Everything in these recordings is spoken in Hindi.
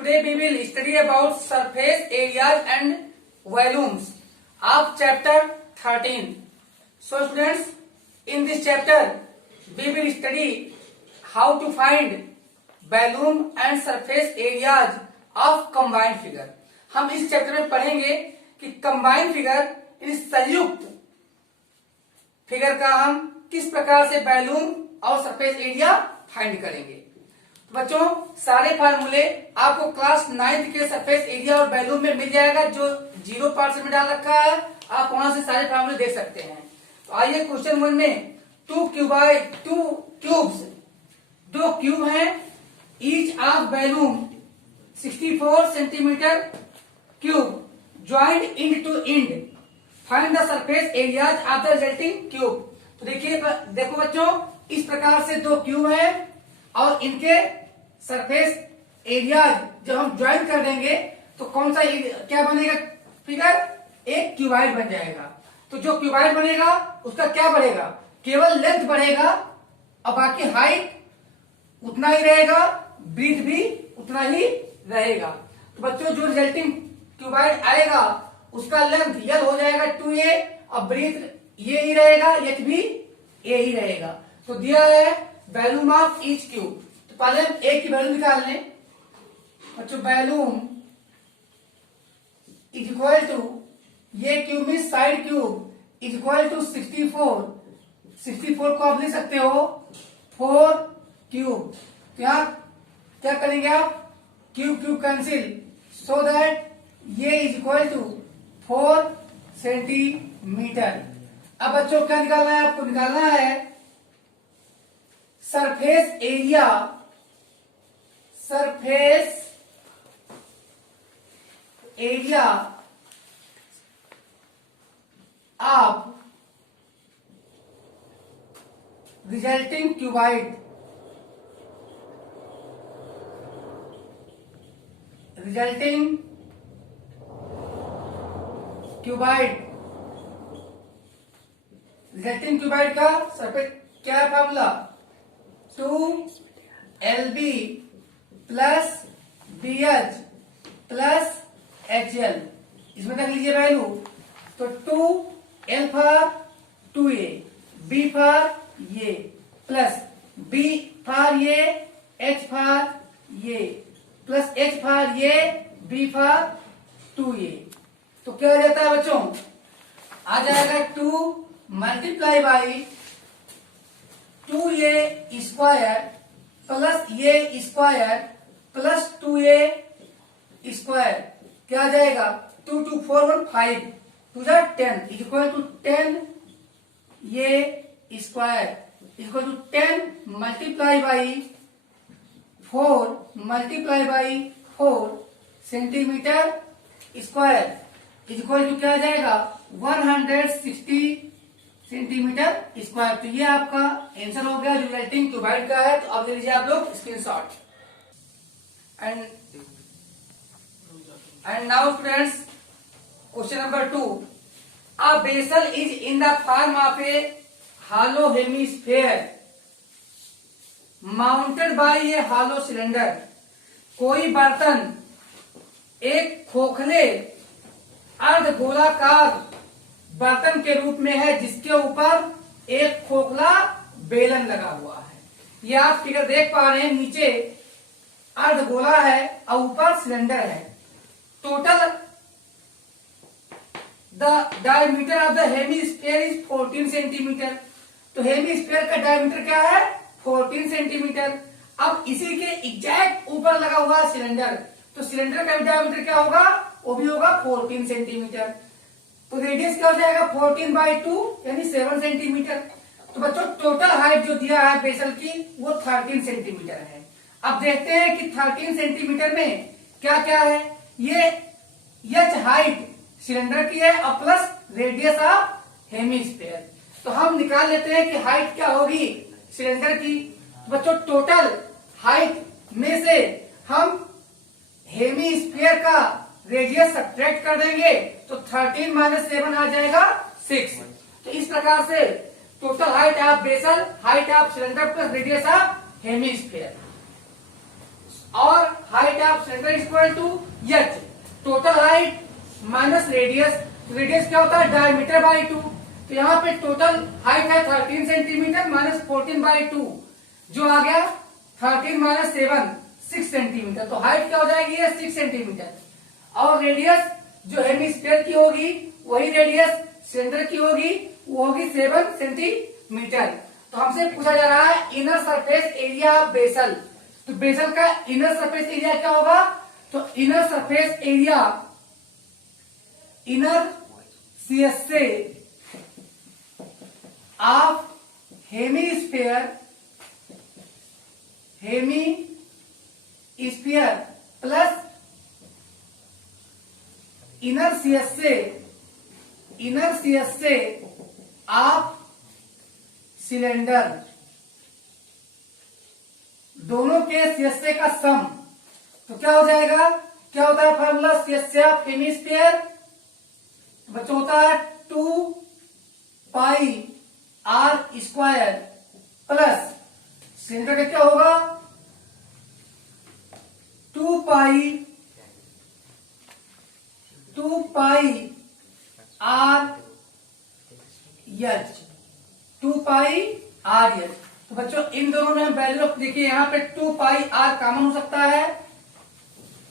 today we will study about surface areas and volumes of chapter 13. So students, in this chapter we will study how to find volume and surface areas of combined figure. हम इस चैप्टर में पढ़ेंगे कि कंबाइंड फिगर, इस संयुक्त फिगर का हम किस प्रकार से वॉल्यूम और सरफेस एरिया फाइंड करेंगे। तो बच्चों, सारे फार्मूले आपको क्लास 9th के सरफेस एरिया और वॉल्यूम में मिल जाएगा, जो 0 पार्ट में डाल रखा है। आप वहां से सारे फार्मूले देख सकते हैं। तो आइए क्वेश्चन 1 में 2 क्यूब्स, 2 क्यूब हैं, each of volume 64 centimetre cube joint end to end, find the surface areas of the resulting cube. तो देखो बच्चों, इस प्रकार से 2 क्यूब है और इनके सरफेस एरियाज जब हम ज्वाइन कर देंगे तो कौन सा क्या बनेगा फिगर? एक क्यूबाइड बन जाएगा। तो जो क्यूबाइड बनेगा उसका क्या बढ़ेगा? केवल लेंथ बढ़ेगा और बाकी हाइट उतना ही रहेगा, ब्रीथ भी उतना ही रहेगा। तो बच्चों, जो रिजल्टिंग क्यूबाइड आएगा उसका लेंथ यल हो जाएगा 2a और ब्रीथ ये ही रहेगा, एच भी ए ही रहेगा। तो दिया है वॉल्यूम ऑफ ईच क्यूब। तो पहले हम ए की वैल्यू निकाल लें। बच्चों, वॉल्यूम इज इक्वल टू, ये क्यूब में side cube is equal to 64 को आप लिख सकते हो 4 क्यूब। तो यहां क्या करेंगे आप? क्यूब कैंसिल, सो दैट ये इज इक्वल टू 4 सेंटीमीटर। अब बच्चों क्या निकालना है? आपको निकालना है surface area of resulting cuboid, resulting cuboid का सरफेस क्या है formula? 2LB plus BH plus HL। इसमें रख लीजिए वैल्यू। तो 2L for 2A, B for ये, प्लस B फॉर ये, H फॉर ये, प्लस H फॉर ये, B फॉर 2A। तो क्या हो जाता है बच्चों? आ जाएगा 2 multiply by 2a square plus ये स्क्वायर प्लस 2a स्क्वायर। क्या आ जाएगा? 2 2 4 1 5 2 10 इज इक्वल टू 10 ये square equal to 10 multiply by 4 centimetre square is equal to क्या आ जाएगा? 160 सेंटीमीटर स्क्वायर। तो ये आपका आंसर हो गया, रिजल्टिंग क्यूबाइड का है। तो अब ले लीजिए आप लोग screenshot. And now students, question number 2, a vessel is in the form of a hollow hemisphere mounted by a hollow cylinder. कोई बर्तन एक खोखले अर्धगोलाकार बर्तन के रूप में है जिसके ऊपर एक खोखला बेलन लगा हुआ है। ये आप फिगर देख पा रहे हैं, नीचे अर्धगोला है और ऊपर सिलेंडर है। Total the diameter of the hemisphere is 14 centimetre. तो हेमिस्फीयर का डायमीटर क्या है? 14 सेंटीमीटर। अब इसी के एग्जैक्ट ऊपर लगा हुआ सिलेंडर, तो सिलेंडर का डायमीटर क्या होगा? वो भी होगा 14 सेंटीमीटर। तो रेडियस क्या हो जाएगा? 14/2 यानी 7 सेंटीमीटर। तो बच्चों, टोटल हाइट जो दिया है बेसल की वो 13 सेंटीमीटर है। अब देखते हैं कि 13 सेंटीमीटर में क्या क्या है। ये एच हाइट सिलेंडर की है और प्लस रेडियस ऑफ हेमिस्फीयर। तो हम निकाल लेते हैं कि हाइट क्या होगी सिलेंडर की। बच्चों, टोटल हाइट में से हम हेमिस्फीयर का रेडियस सब्ट्रैक्ट कर देंगे तो 13 - 7 आ जाएगा 6। तो इस प्रकार से total height of vessel, height of cylinder plus radius of hemisphere. और height of centre equal to H. Total height minus radius, radius क्या होता है डायमीटर बाई 2। तो यहाँ पे टोटल हाइट है 13 सेंटीमीटर माइनस 14 बाई 2, जो आ गया 13 माइनस 7 6 सेंटीमीटर। तो हाइट क्या हो जाएगी ये 6 सेंटीमीटर। और रेडियस जो हेमिस्फीयर की होगी वही रेडियस सेंटर की होगी, वो होगी 7 सेंटीमीटर। तो हमसे पूछा जा रहा है inner surface area of vessel. तो बेसल का इनर सरफेस एरिया क्या होगा, तो inner surface area inner CSA of hemisphere plus inner CSA of cylinder, दोनों के सीएसए का सम। तो क्या हो जाएगा, क्या होता है फॉर्मूला सीएसए ऑफ हेमिस्फीयर, बच्चों होता है 2 pi are square plus centre का क्या होगा 2 pi R H, 2 pi R H. तो बच्चों इन दोनों में वैल्यू देखिए, यहाँ पे 2 पाई आर कॉमन हो सकता है,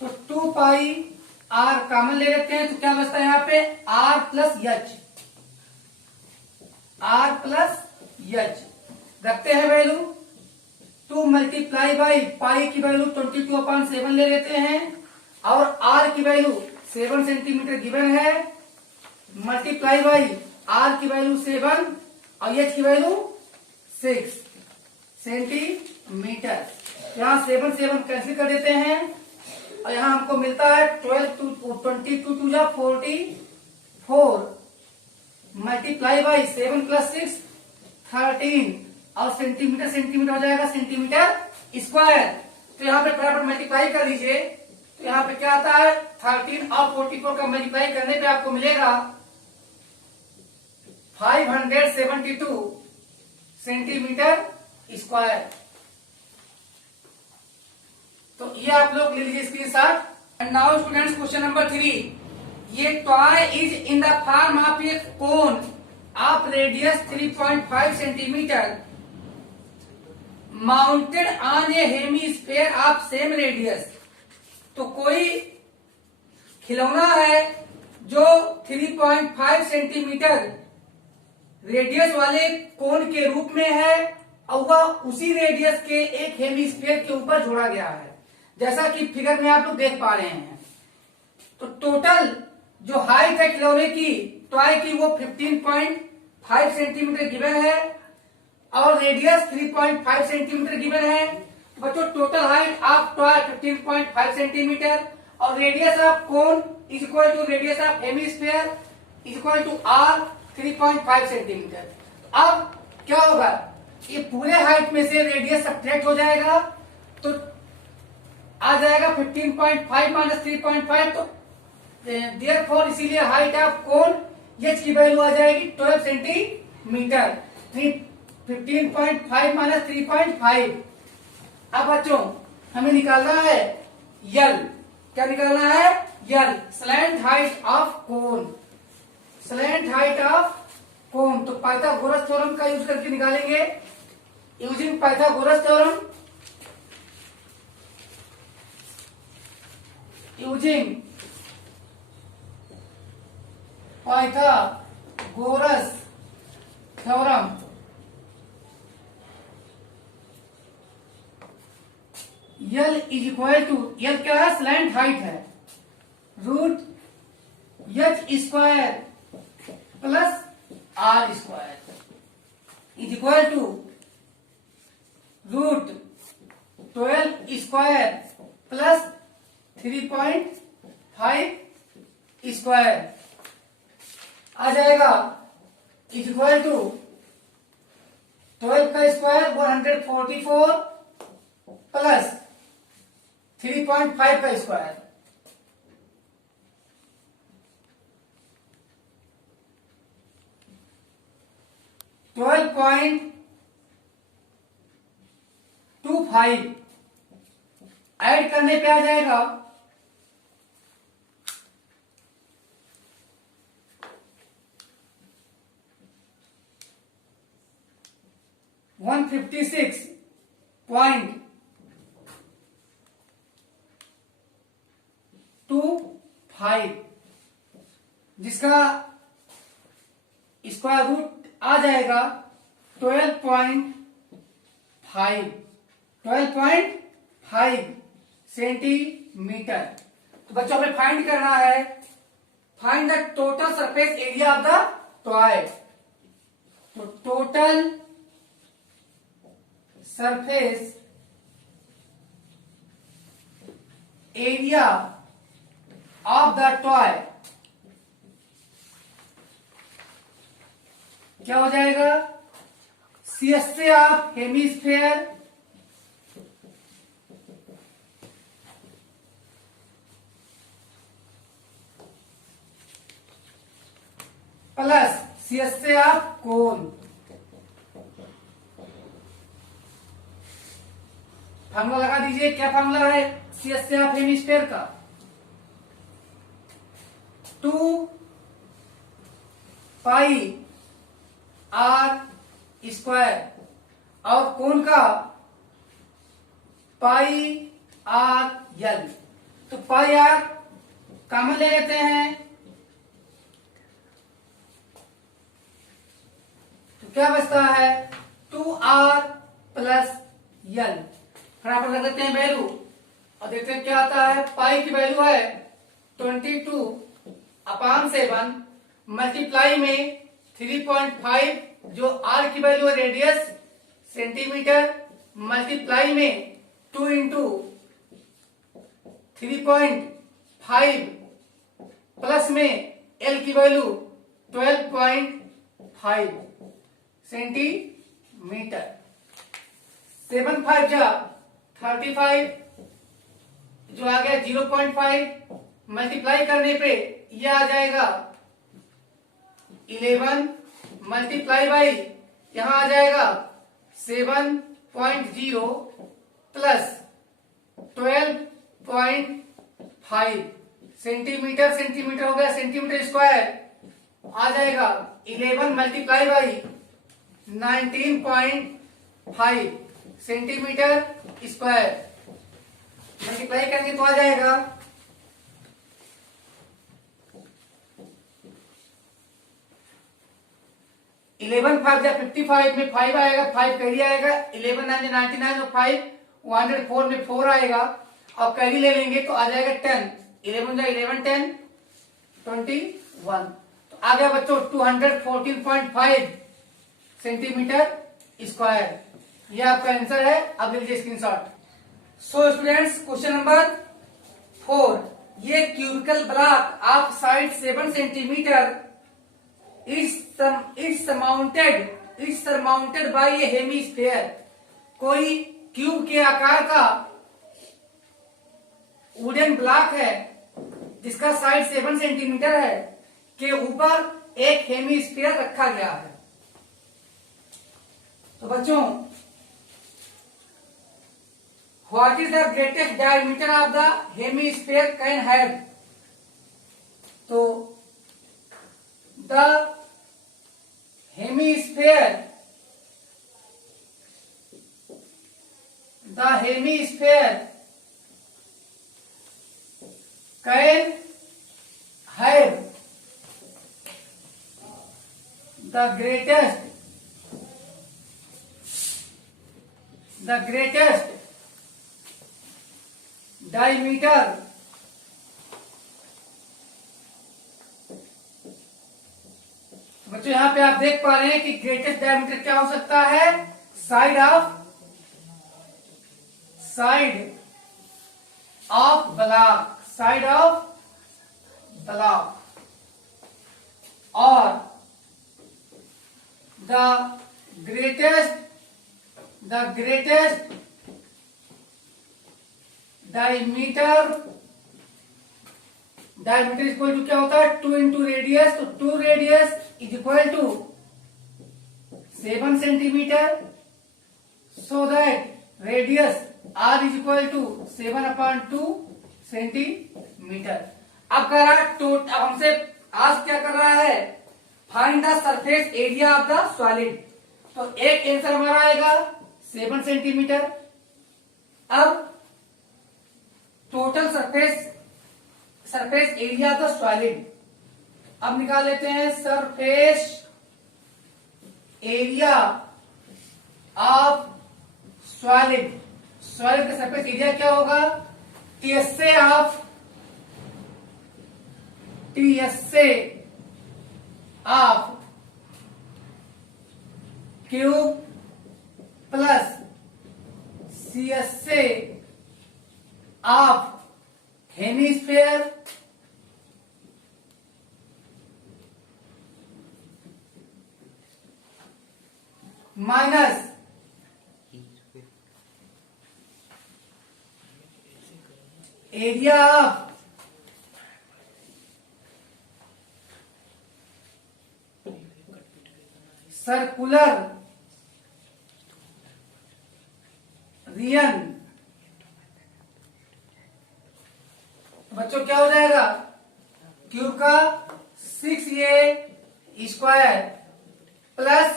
तो 2 पाई आर कॉमन ले लेते हैं। तो क्या बचता है यहाँ पे R plus H, R plus H रखते हैं वैल्यू। 2 मल्टीप्लाई बाई पाई की वैल्यू 22/7 ले लेते हैं, और आर की वैल्यू 7 सेंटीमीटर गिवन है, मल्टीप्लाई बाई आर की वैल्यू 7 और एच की वैल्यू 6 सेंटीमीटर। यहाँ 7 कैंसिल कर देते हैं, और यहाँ हमको मिलता है 22 जा 44 मल्टीप्लाई बाई 7 प्लस 6 13, और सेंटीमीटर हो जाएगा सेंटीमीटर स्क्वायर। तो यहाँ पे फटाफट मल्टीप्लाई कर लीजिए। तो यहाँ पे क्या आता है 13 और 44 का मल्टीप्लाई करने पे आपको मिलेगा 572 सेंटीमीटर स्क्वायर। तो ये आप लोग ले लीजिए screenshot. And now students question number 3, ये toy is in the form of A cone of radius 3.5 centimetre mounted on A hemisphere of same radius. तो कोई खिलौना है जो 3.5 सेंटीमीटर रेडियस वाले कोन के रूप में है, और वह उसी रेडियस के एक हेमिस्फीयर के ऊपर जोड़ा गया है, जैसा कि फिगर में आप लोग देख पा रहे हैं। तो टोटल जो हाइट है खिलौने की टॉय की वो 15.5 सेंटीमीटर गिवन है, और रेडियस 3.5 सेंटीमीटर गिवन है। बच्चों total height of toy 15.5 centimetre, और radius of cone is equal to radius of hemisphere is equal to R 3.5 centimetre. अब क्या होगा, ये पूरे हाइट में से रेडियस सब्ट्रैक्ट हो जाएगा, तो आ जाएगा 15.5 माइनस 3.5। तो देयरफॉर इसीलिए हाइट ऑफ कोन एच की वैल्यू आ जाएगी 12 सेंटीमीटर। 15.5 माइनस 3.5। अब बच्चों हमें निकालना है यल। क्या निकालना है L, slant height of cone, slant height of cone. तो पाइथागोरस थ्योरम का यूज करके निकालेंगे, using Pythagoras theorem, using Pythagoras theorem. L is equal to, L क्या है स्लैंट हाइट है, root H square plus R square is equal to root 12 square प्लस 3.5 स्क्वायर आ जाएगा, इज इक्वल टू 12 का स्क्वायर 144 प्लस 3.5 का स्क्वायर 12.25 ऐड करने पे आ जाएगा 156.25, जिसका स्क्वायर रूट आ जाएगा 12.5 सेंटीमीटर। तो बच्चों हमें फाइंड करना है, find the total surface area of the toy. तो total surface area of the toy क्या हो जाएगा? CSA of hemisphere plus CSA of cone. Formula लगा दीजिए, क्या फार्मूला है CSA ऑफ हेमिस्फेयर का? 2πr² और कोण का πrl। तो πr कॉमन ले लेते हैं, तो क्या बचता है 2r प्लस l। फटाफट रख देते हैं वैल्यू और देखते हैं क्या आता है। पाई की वैल्यू है 22/7 मल्टीप्लाई में 3.5 जो आर की वैल्यू है रेडियस सेंटीमीटर, मल्टीप्लाई में 2 इंटू 3.5 प्लस में एल की वैल्यू 12.5 सेंटीमीटर। 7 5 जा 35 जो आ गया 0.5 मल्टीप्लाई करने पे ये आ जाएगा 11 मल्टीप्लाई बाई यहां आ जाएगा 7.0 प्लस 12.5 सेंटीमीटर, सेंटीमीटर हो गया सेंटीमीटर स्क्वायर, आ जाएगा 11 multiply by 19.5 centimetre square. Multiply करेंगे तो आ जाएगा 11 5 जा 55 में 5 आएगा, 5 कैरी आएगा, 11 9 99 और 5 104 में 4 आएगा। अब कैरी ले लेंगे तो आ जाएगा 10, 11 जा 11 10 21। तो आ गया बच्चों 214.5 सेंटीमीटर स्क्वायर। ये आपका आंसर है। अब लीजिए screenshot. So students question number 4, ये cubical block of side 7 centimetre it's surmounted bye A hemisphere. कोई क्यूब के आकार का वुडन ब्लॉक है जिसका साइड 7 सेंटीमीटर है, के ऊपर एक हेमिस्फीयर रखा गया है। तो बच्चों what is the greatest diameter of the hemisphere can have? तो the hemisphere can have the greatest diameter बच्चों यहां पे आप देख पा रहे हैं कि ग्रेटेस्ट डायमीटर क्या हो सकता है? साइड ऑफ ब्लॉक और the greatest diameter equal to क्या होता है 2 इंटू रेडियस। तो 2 radius is equal to 7 centimetre, so that radius r is equal to 7/2 centimetre. अब कह रहा है अब हमसे आज क्या कर रहा है, find the surface area of the solid. तो एक आंसर हमारा आएगा 7 सेंटीमीटर। अब total surface area of the solid अब निकाल लेते हैं। सरफेस एरिया ऑफ सॉलिड का सरफेस एरिया क्या होगा, TSA of cube plus CSA of hemisphere minus area of circular region. बच्चों क्या हो जाएगा, क्यूब का 6a square plus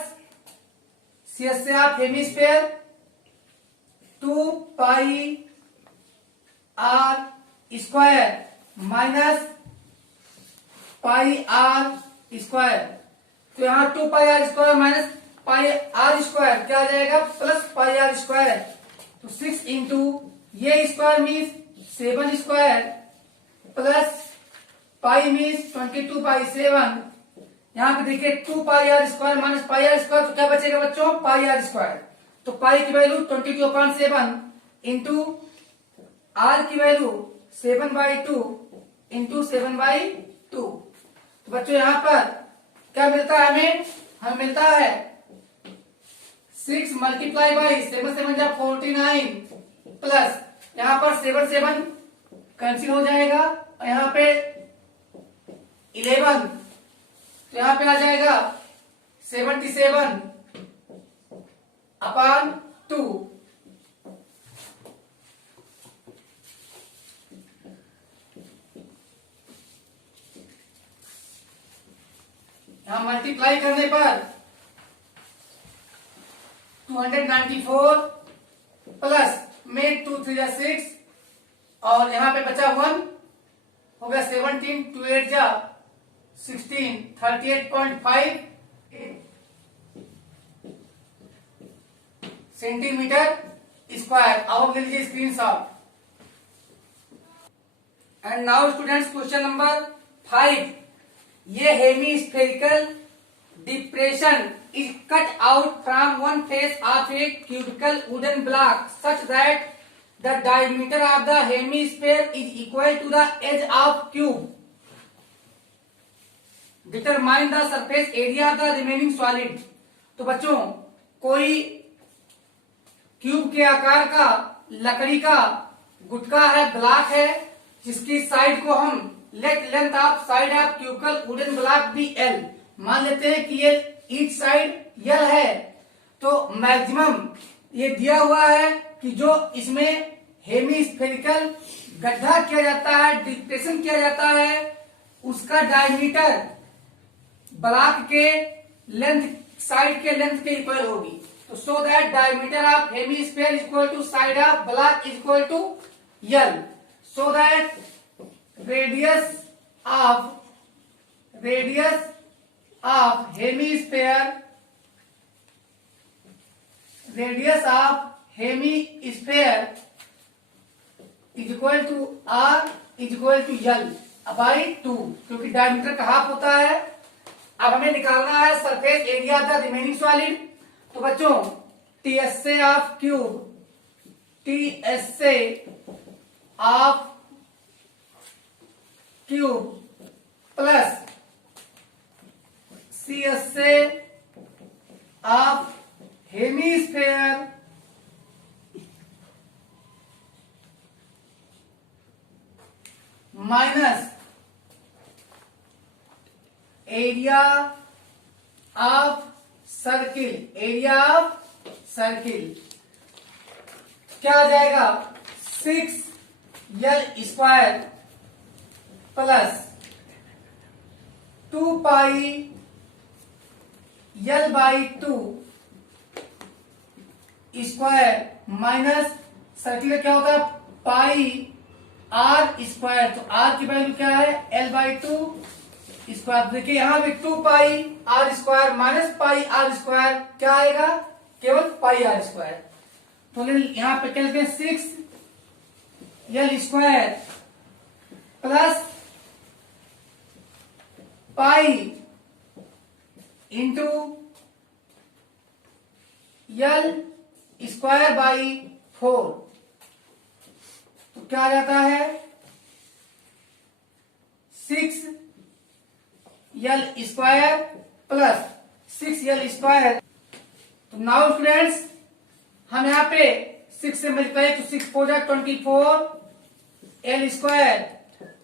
CSA of hemisphere 2 pi are square minus pi are square. तो यहाँ 2 pi are square minus pi are square क्या आ जाएगा, प्लस पाई आर स्क्वायर। तो 6 इंटू ये square means 7 square plus pi means 22 pi 7। यहाँ पे देखिए 2 pi are square minus pi are square, तो क्या बचेगा बच्चों, पाई आर स्क्वायर। तो पाई की वैल्यू 22/7 इंटू आर की वैल्यू 7/2 इंटू 7/2। तो बच्चों यहाँ पर क्या मिलता है हमें मिलता है 6 मल्टीप्लाई बाई 7 7 जा 49 प्लस यहाँ पर 7 7 कैंसिल हो जाएगा और यहाँ पे 11, तो यहाँ पे आ जाएगा 77/2। यहां मल्टीप्लाई करने पर 294 प्लस में 2 3 6 और यहां पे बचा 1 हो गया 17 2 8 जा 16 38.5 सेंटीमीटर स्क्वायर। अब ले लीजिए screenshot. And now students question number 5। ये hemispherical depression is cut out from one face of a cubical wooden block such that the diameter of the hemisphere is equal to the edge of cube. Determine the surface area of the remaining solid. तो बच्चों कोई क्यूब के आकार का लकड़ी का गुटका है, ब्लॉक है, जिसकी साइड को हम length of side of cubical wooden block भी एल मान लेते हैं कि ये ईच साइड यल है। तो मैक्सिमम ये दिया हुआ है कि जो इसमें हेमिस्फेरिकल गड्ढा किया जाता है, डिप्रेशन किया जाता है, उसका डायमीटर ब्लॉक के लेंथ साइड के लेंथ के इक्वल होगी। तो so that diameter of hemisphere is equal to side of block is equal to L. So that radius of hemisphere is equal to r is equal to l by 2, क्योंकि डायमीटर का हाफ होता है। अब हमें निकालना है surface area of the remaining solid. तो बच्चों TSA of cube plus CSA of hemisphere minus area of circle क्या आ जाएगा 6l² plus 2πl/2 square minus circle क्या होता है πr²। तो r की वैल्यू क्या है l/2 स्क्वायर। देखिए यहां भी 2πr² माइनस πr² क्या आएगा केवल πr²। तो यहां पे क्या लिखते हैं 6l² plus pi into l²/4। तो क्या आ जाता है 6l² प्लस 6l²। तो नाउ स्टूडेंट्स हम यहाँ पे 6 से मल्टीप्लाई तो 6 4 जा 24l²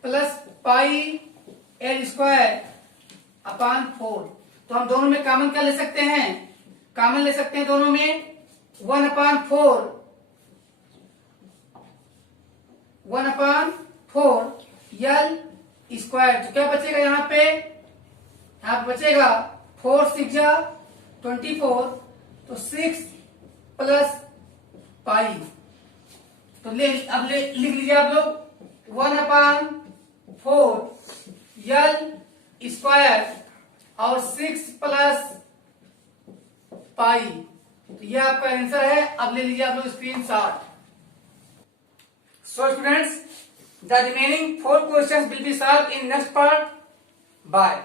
प्लस πl²/4। तो हम दोनों में कॉमन क्या ले सकते हैं, कॉमन ले सकते हैं दोनों में 1/4 l²। तो क्या बचेगा यहाँ पे बचेगा 4 6 जा 24। तो 6 प्लस पाई। तो लिख लीजिए आप लोग 1/4 l² और 6 प्लस पाई। तो ये आपका आंसर है। अब ले लीजिए आप लोग screenshot. So students, the remaining 4 questions will be solved in next part. Bye.